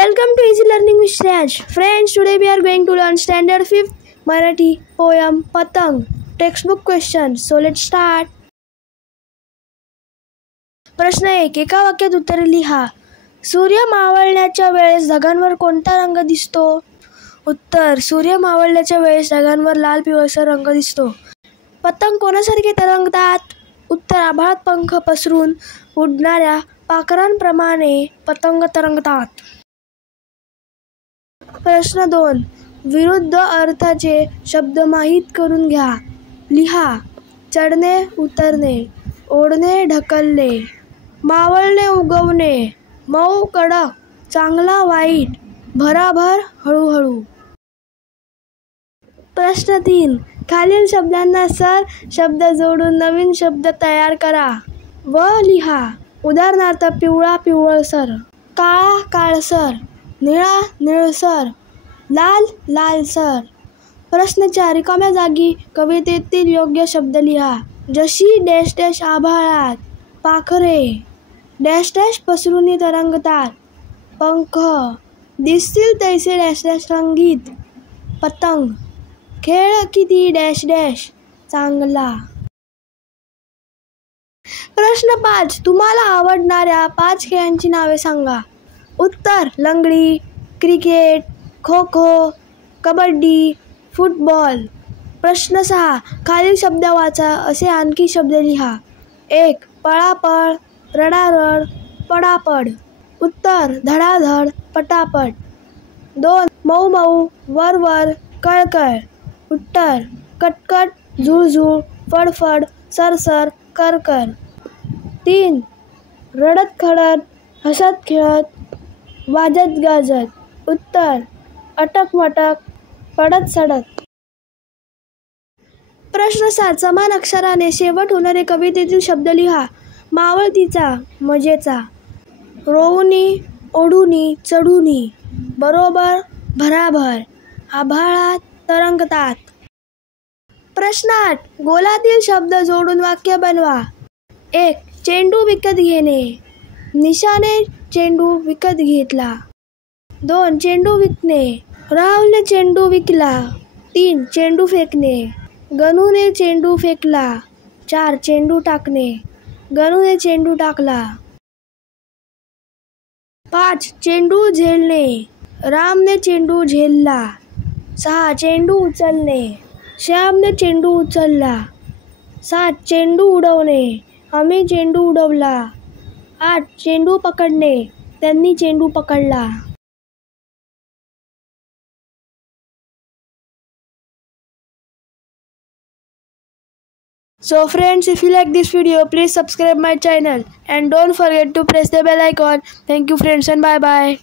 Welcome to Easy Learning with Shreyaj. Friends, today we are going to learn Standard 5th Marathi poem Patang. Textbook question. So let's start. प्रश्न 1. एका वाक्यात उत्तरे लिहा. सूर्य मावळण्याच्या वेळेस ढगांवर कोणता रंग दिसतो? उत्तर. सूर्य मावळण्याच्या वेळेस ढगांवर लाल पिवळसर रंग दिसतो. पतंग कोणासारखे तरंगतात? उत्तर. आभाळात पंख पसरून उडणाऱ्या पाखरांप्रमाणे पतंग तरंगतात. प्रश्न 2. विरुद्ध अर्थाचे शब्द माहीत करून घ्या. लिहा. चढणे उतरणे, ओढणे ढकलणे, मावळणे उगवणे, मऊ कडक, चांगला वाईट, भराभर हळूहळू. प्रश्न 3. खालील शब्दांना सर शब्द जोडून नवीन शब्द तयार करा व लिहा. उदाहरणार्थ पिवळा पिवळसर, काळा काळसर, निळा निळसर, लाल लालसर. प्रश्न 4. रिकाम्या जागी कवितेतील योग्य शब्द लिहा. जशी डॅश डॅश आभाळात पाखरे डॅश डॅश पसरून तरंगतात, पंख दिसतील तैसे डॅश डॅश रंगीत पतंग, खेळ किती डॅश डॅश चांगला. प्रश्न 5. तुम्हाला आवडणाऱ्या 5 खेळांची नावे सांगा. उत्तर. लंगडी, क्रिकेट, खो खो, कबड्डी, फुटबॉल. प्रश्न 6. खालील शब्द वाचा असे आणखी शब्द लिहा. 1. पळापळ, रडारड, पडापड. उत्तर. धडाधड, पटापट. 2. मऊ मऊ, वरवर, कळकळ. उत्तर. कटकट, झुळझुळ, फडफड, सरसर, करकर. 3. रडत खडत, हसत खेळत, वाजत गाजत. उत्तर. अटक मटक, पडत सडत. प्रश्न 7. समान अक्षराने शेवट होणारे कवितेतील शब्द लिहा. मावळतीचा, मजेचा, रोवणी, ओढुनी, चढुनी, बरोबर, भराभर, आभाळात तरंगतात. प्रश्न 8. गोलातील शब्द जोडून वाक्य बनवा. 1. चेंडू विकत घेणे, निशाने चेंडू विकत घेतला. 2. चेंडू विकणे, राहुलने चेंडू विकला. 3. चेंडू फेकणे, गणूने चेंडू फेकला. 4. चेंडू टाकणे, गणूने चेंडू टाकला. 5. चेंडू झेलणे, रामने चेंडू झेलला. 6. चेंडू उचलणे, श्यामने चेंडू उचलला. 7. चेंडू उडवणे, आम्ही चेंडू उडवला. 8. चेंडू पकडणे, त्यांनी चेंडू पकडला. So friends, if you like this video, please subscribe my channel and don't forget to press the bell icon. Thank you friends and bye bye.